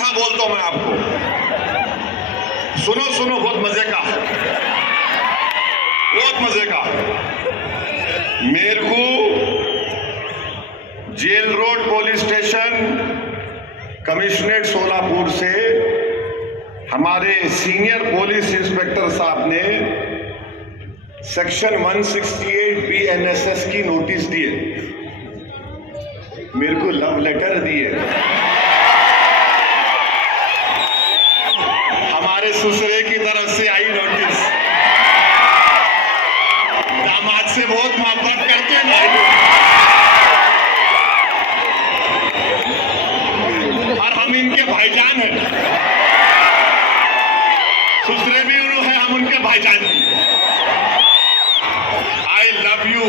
था बोलता हूं मैं आपको, सुनो सुनो, बहुत मजे का, बहुत मजे का। मेरे को jail road police station commissionerate Solapur से हमारे सीनियर पुलिस इंस्पेक्टर साहब ने सेक्शन 168 BNSS की नोटिस दिए, मेरे को लव लेटर दिए। हमारे ससुरे की तरफ से आई नोटिस। दामाद से बहुत मोहब्बत करते हैं और हम इनके भाईजान हैं, ससुरे भी उन्होंने है, हम उनके भाईजान भी। I love you.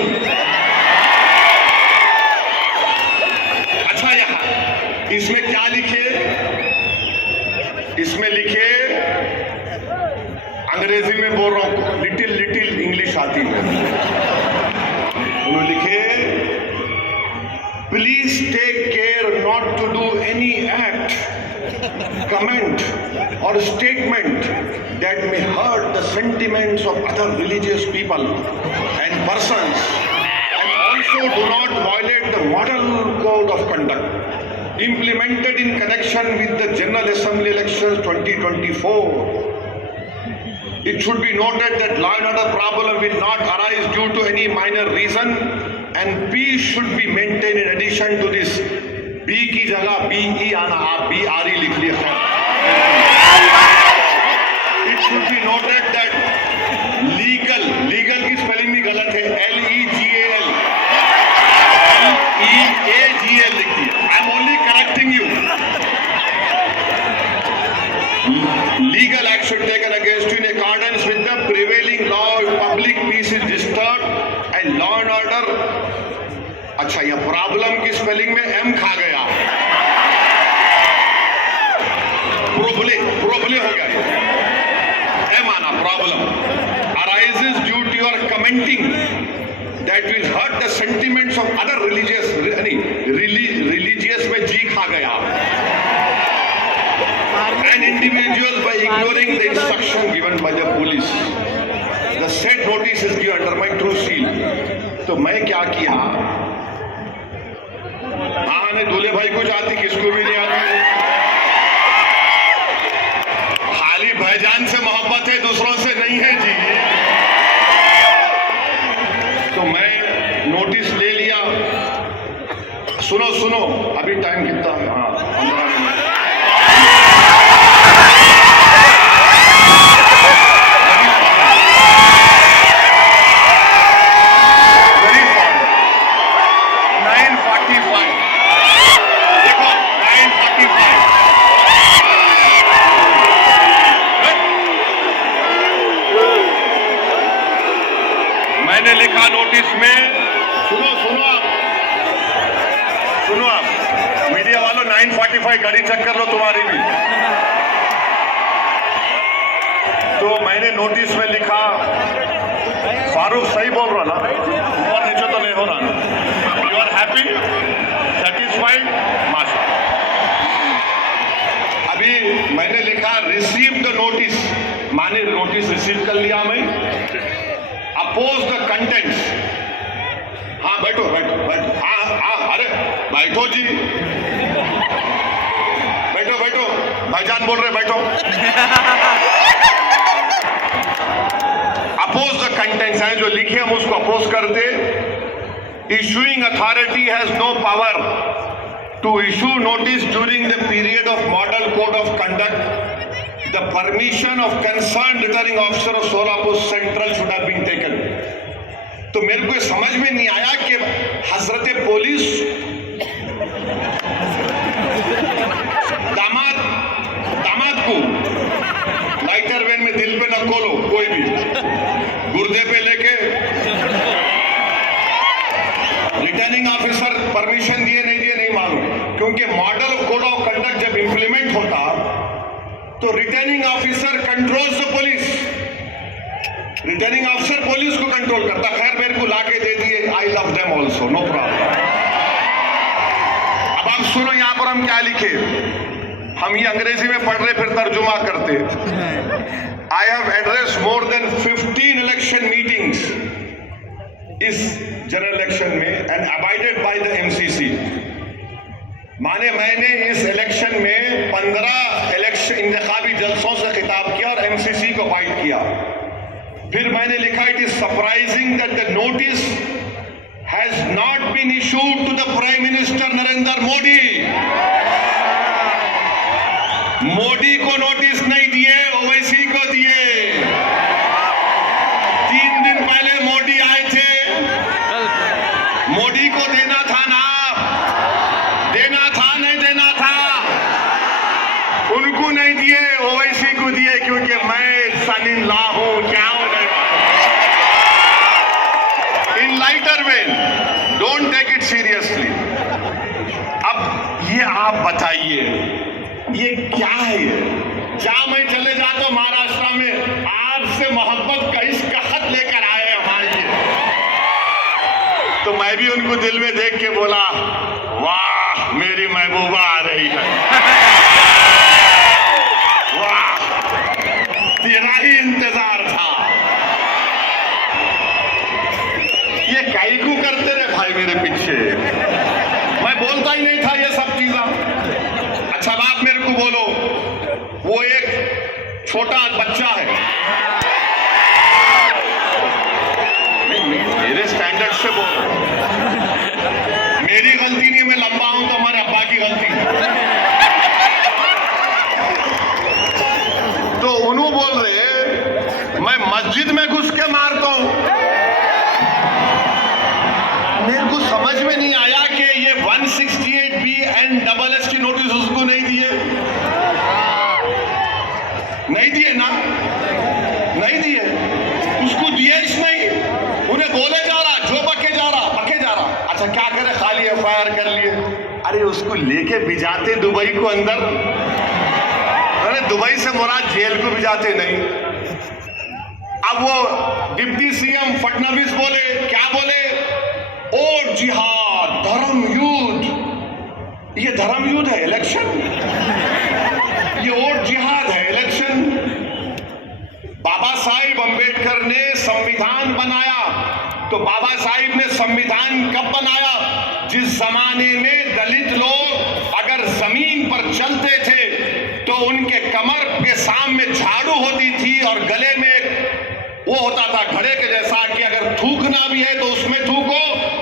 अच्छा, यहां इसमें क्या लिखे? इसमें लिखे, अंग्रेजी में बोल रहा हूं, लिटिल लिटिल इंग्लिश आती है। उन्होंने लिखे, please take care not to do any act, comment or statement that may hurt the sentiments of other religious people and persons, and also do not violate the model code of conduct implemented in connection with the General Assembly elections 2024. It should be noted that law and order problem will not arise due to any minor reason, and peace should be maintained. In addition to this, B की जगह BE आना, आप BRE लिख लिया है। It should be noted that legal की spelling भी गलत है, LEGAL, LEAGL लिख दिया। I am only correcting you. Legal action taken against you in accordance with the prevailing law if public peace is disturbed and law and order। अच्छा, यह problem की spelling में M खा गया, प्रोबले हो गया, M आना, problem arises due to your commenting that will hurt the sentiments of other religious में G खा गया, and individuals by ignoring the instruction given by the police. The said notice is given under my true seal. तो मैं क्या किया, ने दूल्हे भाई को जाती, किसको भी नहीं आती, खाली भाईजान से मोहब्बत है, दूसरों से नहीं है जी। तो मैं नोटिस ले लिया। सुनो सुनो, अभी टाइम कितना है? हाँ, 15 मिनट। मैंने लिखा नोटिस में, सुनो आप मीडिया वालों, 9:45 गाड़ी चेक कर लो तुम्हारी भी। तो मैंने नोटिस में लिखा, फारूक सही बोल रहा ना, ऊपर नीचे तो नहीं हो रहा ना? You are happy, satisfied, master. अभी मैंने लिखा रिसीव द नोटिस, माने नोटिस रिसीव कर लिया मैं। अपोज द कंटेंट्स, हाँ बैठो बैठो बैठो, हाँ अरे बैठो जी, बैठो बैठो, भाईजान बोल रहे बैठो। अपोज द कंटेंट्स है, जो लिखे हम उसको अपोज करते। Issuing authority has no power to issue notice during the period of model code of conduct. The permission of concerned returning officer of Solapur Central should have been taken. तो मेरे को समझ में नहीं आया कि हजरत पुलिस दामाद को लाइटर वैन में दिल पे न खोलो, कोई भी गुर्दे पे लेके रिटर्निंग ऑफिसर परमिशन दिए नहीं मालूम, क्योंकि मॉडल कोड ऑफ कंडक्ट जब इंप्लीमेंट होता तो returning officer controls the police, returning officer police को कंट्रोल करता। खैर मेरे को लाके दे दिए, I love them also, no problem. अब आप सुनो, यहां पर हम क्या लिखे, हम ये अंग्रेजी में पढ़ रहे फिर तर्जुमा करते। I have addressed more than 15 election meetings इस जनरल इलेक्शन में and abided by the MCC। माने मैंने इस इलेक्शन में 15 इलेक्शन इंतखाबी जलसों से खिताब किया और MCC को बाइट किया। फिर मैंने लिखा it is surprising that the notice has not been issued to the prime minister Narendra Modi. Modi को नोटिस नहीं दिए, ओवैसी को दिए। 3 दिन पहले मोदी आए थे, मोदी को देना था ना, देना था नहीं देना था, उनको नहीं दिए, ओवैसी को दिए, क्योंकि मैं सन इन लॉ हूं। क्या in lighter way, don't take it seriously. अब ये आप बताइए ये क्या है? ये जहां मैं चले जाता हूं महाराष्ट्र में, आपसे मोहब्बत का इश्क का खत लेकर आए हमारे लिए, तो मैं भी उनको दिल में देख के बोला वाह मेरी महबूबा आ रही है, वाह तेरा ही इंतजार था। ये काइकू करते रहे भाई मेरे पीछे, मैं बोलता ही नहीं था ये सब चीजें। अच्छा बात मेरे को बोलो, वो एक छोटा बच्चा है, मेरे स्टैंडर्ड से बोलो, मेरी गलती नहीं, मैं लंबा हूं तो हमारे अब्बा की गलती है। तो उन्होंने बोल रहे मैं मस्जिद में घुस के मारता हूं। मेरे को समझ में नहीं आया कि ये 168B एंड SS की नोटिस उसको नहीं दिए, नहीं दिए ना, नहीं दिए, उसको दिए नहीं, उन्हें बोले जा रहा, जो बके जा रहा, बके जा रहा। अच्छा क्या करे, खाली FIR कर लिए। अरे उसको लेके भिजाते दुबई को अंदर, अरे दुबई से मुराद जेल को भिजाते नहीं। अब वो डिप्टी CM फडणवीस बोले, क्या बोले, और जिहाद, धर्म युद्ध। ये धर्म युद्ध है इलेक्शन, ये और जिहाद है इलेक्शन। बाबा साहिब अंबेडकर ने संविधान बनाया, तो बाबा साहिब ने संविधान कब बनाया? जिस जमाने में दलित लोग अगर जमीन पर चलते थे तो उनके कमर के सामने झाड़ू होती थी और गले में वो होता था घड़े के जैसा कि अगर थूकना भी है तो उसमें थूको,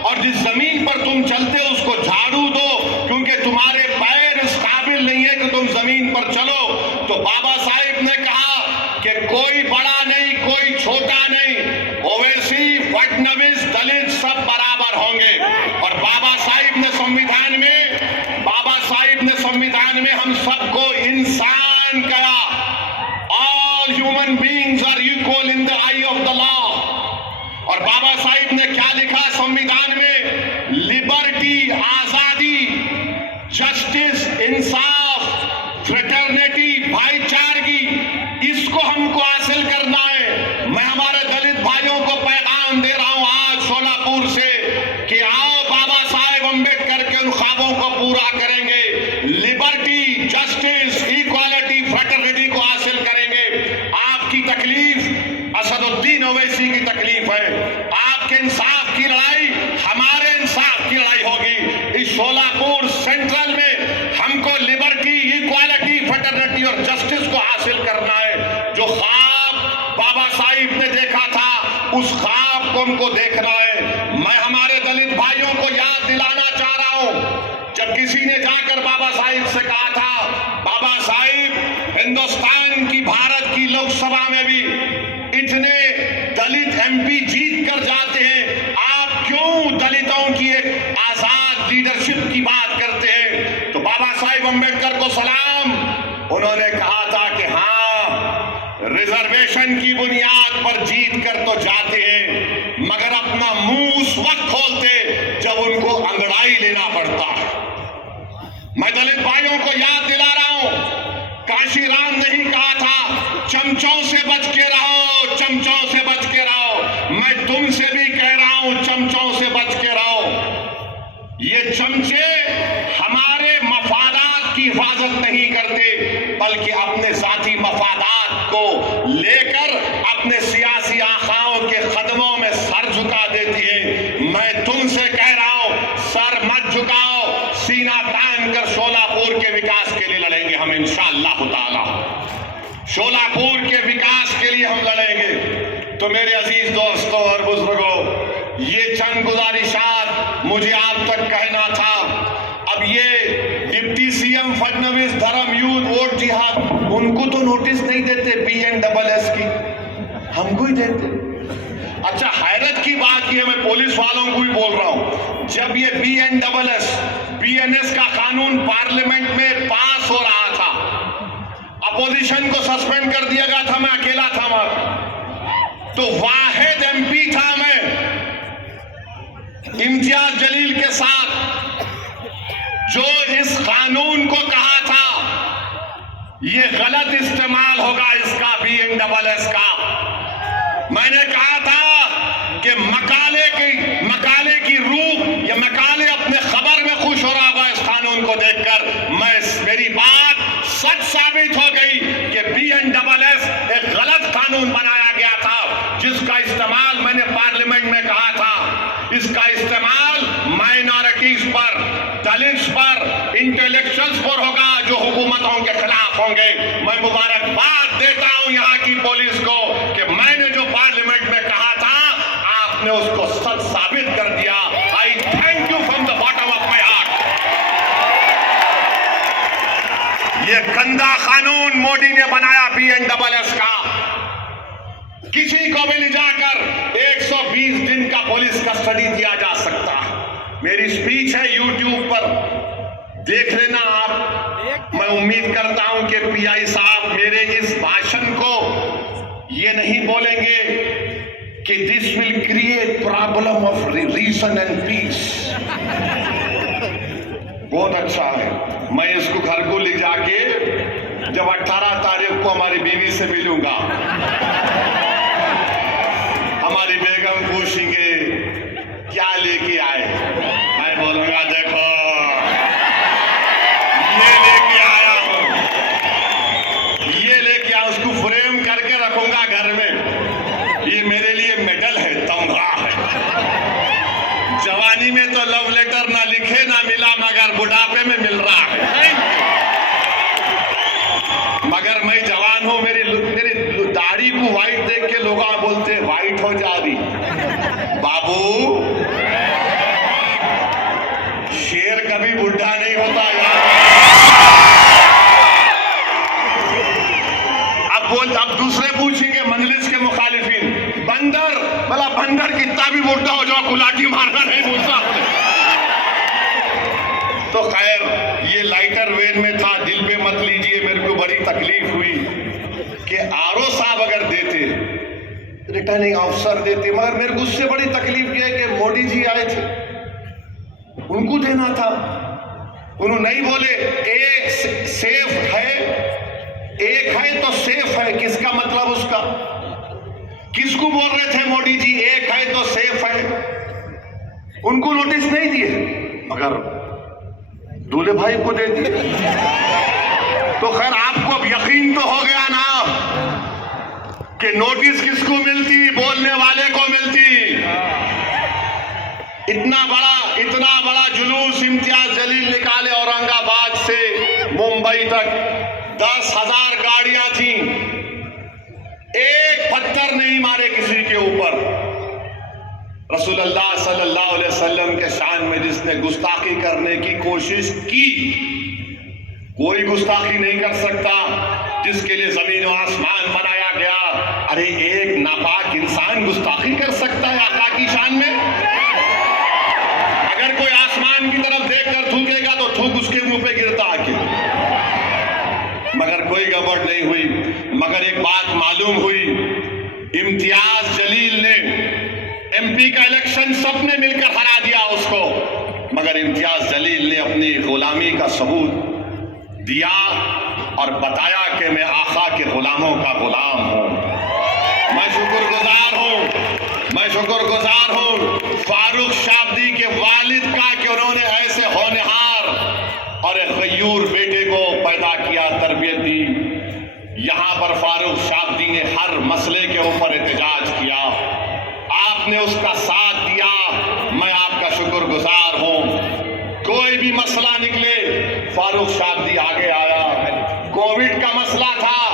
और जिस जमीन पर तुम चलते हो उसको झाड़ू दो, क्योंकि तुम्हारे पैर इस काबिल नहीं है कि तुम जमीन पर चलो। तो बाबा साहिब ने कहा कि कोई बड़ा नहीं, कोई छोटा नहीं, ओवैसी, फडणवीस, दलित सब बराबर होंगे। और बाबा साहिब ने संविधान में हम सबको इंसान कहा। All human beings are equal in the eye of the law. और बाबा साहिब ने क्या लिखा संविधान में? लिबर्टी, आजादी, जस्टिस, इंसाफ, फ्रेटर्निटी, भाईचारगी, इसको हमको हासिल करना है। मैं हमारे दलित भाइयों को पैगाम दे रहा हूं आज सोलापुर से कि आओ बाबा साहेब अंबेडकर के उन ख्वाबों को पूरा करेंगे। लिबर्टी, जस्टिस, इक्वालिटी, फ्रेटर्निटी को हासिल करेंगे। आपकी तकलीफ असदुद्दीन ओवैसी की तकलीफ है, आपके इंसाफ की लड़ाई हमारे इंसाफ की लड़ाई होगी। इस सोलापुर सेंट्रल में हमको लिबर्टी, इक्वालिटी, फ्रेटर्निटी और जस्टिस को हासिल करना है। जो ख्वाब बाबा साहिब ने देखा था उस ख्वाब को हमको देखना है। मैं हमारे दलित भाइयों को याद दिलाना चाह रहा हूं, जब किसी ने जाकर बाबा साहिब से कहा था, बाबा साहिब हिंदुस्तान की, भारत की लोकसभा में भी इतने दलित MP जीत कर जाते हैं, आप क्यों दलितों की एक आजाद लीडरशिप की बात करते हैं? तो बाबा साहिब अंबेडकर को सलाम, उन्होंने कहा था कि हाँ, रिजर्वेशन की बुनियाद पर जीत कर तो जाते हैं, मगर अपना मुंह उस वक्त खोलते जब उनको अंगड़ाई लेना पड़ता है। मैं दलित भाइयों को याद दिला रहा हूं, काशीराम नहीं कहा था चमचों से बच के रहो, चमचों से बच के रहो। मैं तुमसे भी कह रहा हूं चमचों से बच के रहो। ये चमचे हमारे मफादात की हिफाजत नहीं करते, बल्कि अपने जाती मफादात को लेकर अपने सियासी आखाओं के कदमों में सर झुका देती है। मैं तुमसे कह रहा हूं, सर मत झुकाओ, सीना तान कर शोलापुर के विकास के लिए लड़ेंगे हम इंशाअल्लाह ताला। शोलापुर के विकास के लिए हम लड़ेंगे। तो मेरे अजीज दोस्तों और बुजुर्गों, ये चंद गुजारिशात मुझे आप तक कहना था। अब ये डिप्टी सीएम फडणवीस धर्म यूथ वोट जिहाद, उनको तो नोटिस नहीं देते BNSS की, हमको ही देते। अच्छा, हैरत की बात ये, मैं पुलिस वालों को भी बोल रहा हूं, जब ये BNS का कानून पार्लियामेंट में पास हो रहा था, अपोजिशन को सस्पेंड कर दिया गया था, मैं अकेला था वहां, तो वाहिद MP था मैं इम्तियाज जलील के साथ, जो इस कानून को कहा था ये गलत इस्तेमाल होगा इसका BNSS का। मैंने कहा था कि मकाले की रूह या मकाले अपने खबर में खुश हो रहा होगा इस कानून को देखकर। मेरी बात सच साबित हो गई कि BNSS एक गलत कानून बनाया गया था, जिसका इस्तेमाल मैंने पार्लियामेंट में कहा था, इसका इस्तेमाल माइनॉरिटीज पर, दलित्स पर, इंटेलेक्चुअल्स पर होगा जो हुकूमतों के खिलाफ होंगे। मैं मुबारकबाद देता हूं यहां की पुलिस को कि मैंने जो पार्लियामेंट में कहा था आपने उसको सच साबित कर दिया। आई thank you from the bottom of my heart. ये गंदा कानून मोदी ने बनाया BNSS का, किसी को भी ले जाकर 120 दिन का पुलिस कस्टडी दिया जा सकता है। मेरी स्पीच है YouTube पर, देख लेना आप। मैं उम्मीद करता हूं कि PI साहब मेरे इस भाषण को ये नहीं बोलेंगे कि this will create problem of reason and peace. बहुत अच्छा है, मैं इसको घर को ले जाके जब 18 तारीख को हमारी बीवी से मिलूंगा, हमारी बेगम पूछेंगे क्या लेके आए, मैं बोलूंगा देखो ये लेके आया हूं, ये लेके आया, उसको फ्रेम करके रखूंगा घर में। ये मेरे लिए मेडल है, तमगा है। जवानी में तो लव लेटर ना लिखे ना मिला, मगर बुढ़ापे में मिल रहा है। मगर मैं जवान हूं, मेरी दाढ़ी को व्हाइट देख के लोग बोलते हैं व्हाइट हो जा रही। बाबू, शेर कभी बुढ़ा नहीं होता यार। अब दूसरे पूछेंगे मजलिस के मुखालिफिन, बंदर, भला बंदर कितना भी बुढ़ा हो जाओ गुलाटी मारना नहीं भूलता। तो खैर, ये लाइटर वेन में था, दिल पे मत लीजिए। मेरे को बड़ी तकलीफ हुई कि RO साहब अगर देते, रिटर्निंग ऑफिसर देते, मगर मेरे को उससे बड़ी तकलीफ यह है कि मोदी जी आए थे, उनको देना था। उन्होंने नहीं बोले एक सेफ है, एक है तो सेफ है, किसका मतलब उसका? किसको बोल रहे थे मोदी जी एक है तो सेफ है? उनको नोटिस नहीं दिए, मगर दूल्हे भाई को दे दिए। तो खैर, आपको अब यकीन तो हो गया ना कि नोटिस किसको मिलती? बोलने वाले को मिलती। इतना बड़ा जुलूस इम्तियाज जलील निकाले औरंगाबाद से मुंबई तक, 10,000 गाड़ियां थी, एक पत्थर नहीं मारे किसी के ऊपर। रसूलुल्लाह सल्लल्लाहु अलैहि वसल्लम के शान में जिसने गुस्ताखी करने की कोशिश की, कोई गुस्ताखी नहीं कर सकता। जिसके लिए जमीन और आसमान बनाया गया, अरे एक नापाक इंसान गुस्ताखी कर सकता है आका की शान में? अगर कोई आसमान की तरफ देखकर थूकेगा तो थूक उसके मुंह पे गिरता आके। मगर कोई गड़बड़ नहीं हुई। मगर एक बात मालूम हुई, इम्तियाज जलील ने MP का इलेक्शन सबने मिलकर हरा दिया उसको, मगर इम्तियाज जलील ने अपनी गुलामी का सबूत दिया और बताया कि मैं आका के गुलामों का गुलाम हूं। मैं शुक्रगुजार हूं फारूक शाब्दी के वालिद का कि उन्होंने ऐसे होनहार और एक गयूर बेटे को पैदा किया, तरबियत दी। यहां पर फारूक शाब्दी ने हर मसले के ऊपर एहतजाज किया, आपने उसका साथ दिया, मैं आपका शुक्रगुजार हूं। कोई भी मसला निकले फारूक शाब्दी आगे आया। कोविड का मसला था,